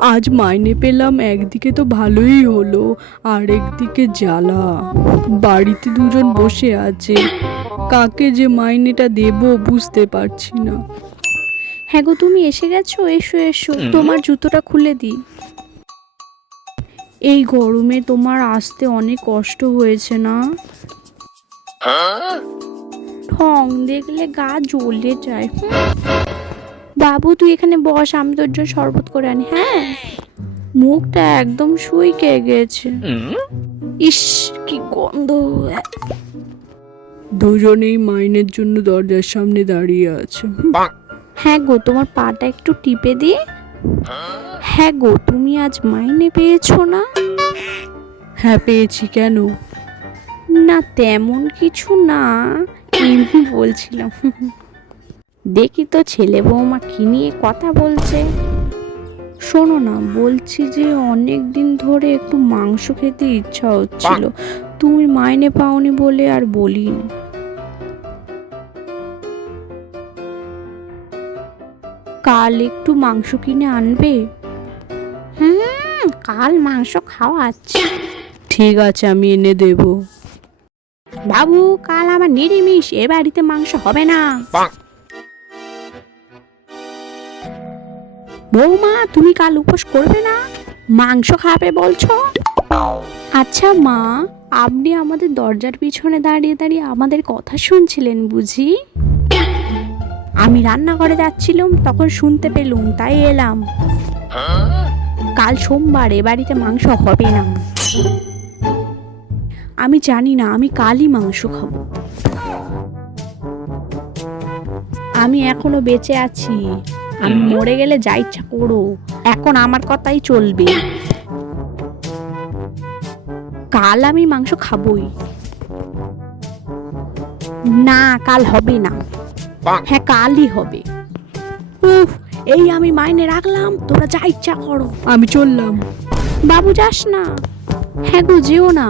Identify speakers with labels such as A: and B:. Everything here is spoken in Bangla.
A: আজ মাইনে পেলাম একদিকে তো ভালোই হলো আর একদিকে জ্বালা। বাড়িতে দুজন বসে আছে কাকে যে মাইনেটা দেব বুঝতে পারছি না।
B: হ্যাঁ গো তুমি এসে গেছো? এসো এসো তোমার জুতোটা খুলে দিই। এই গরমে তোমার আসতে অনেক কষ্ট হয়েছে না? ঠং দেখলে গা জ্বলে যায়। বাবু তুই এখানে বস আমি তোর জন্য শরবত করে আনি। হ্যাঁ? মুখটা একদম শুইকে গেছে। ইস কি গন্ধ।
A: দুজনেই মাইনের জন্য দরজার সামনে দাঁড়িয়ে আছে।
B: হ্যাঁ গো তোমার পাটা একটু টিপে দিয়ে। হ্যাঁ গো তুমি আজ মাইনে পেয়েছ না?
A: হ্যাঁ পেয়েছি কেন?
B: না তেমন কিছু না। এমনি বলছিলাম। দেখি তো ছেলে বৌমা কি নিয়ে কথা বলছে। শোনো না বলছি যে অনেক দিন ধরে একটু মাংস খেতে ইচ্ছা হচ্ছিল। তুমি মাইনে পাওনি বলে আর বলিনি। কাল একটু মাংস কিনে আনবে? হুম কাল মাংস খাওয়া আছে।
A: ঠিক আছে আমি এনে দেব।
B: বাবু কাল আমার নিরামিষ এ বাড়িতে মাংস হবে না। বৌমা, তুমি কাল উপোস করবে না? মাংস খাবে বলছো? আচ্ছা মা, আপনি আমাদের দরজার পিছনে দাঁড়িয়ে দাঁড়িয়ে আমাদের কথা শুনছিলেন বুঝি? আমি রান্না করে যাচ্ছিলাম, তখন শুনতে পেলুম, তাই এলাম। কাল সোমবার, এ বাড়িতে মাংস হবে না। আমি জানি না, আমি কালই মাংস খাব। আমি এখনও বেঁচে আছি। আমি মরে গেলে যা ইচ্ছা করো এখন আমার কথাই চলবে। কাল আমি মাংস খাবই। না কাল হবে না। হ্যাঁ কালই হবে। উফ এই আমি মাইনে রাখলাম তোরা যা ইচ্ছা করো।
A: আমি চললাম।
B: বাবু যাস না। হ্যাঁ গো যেও না।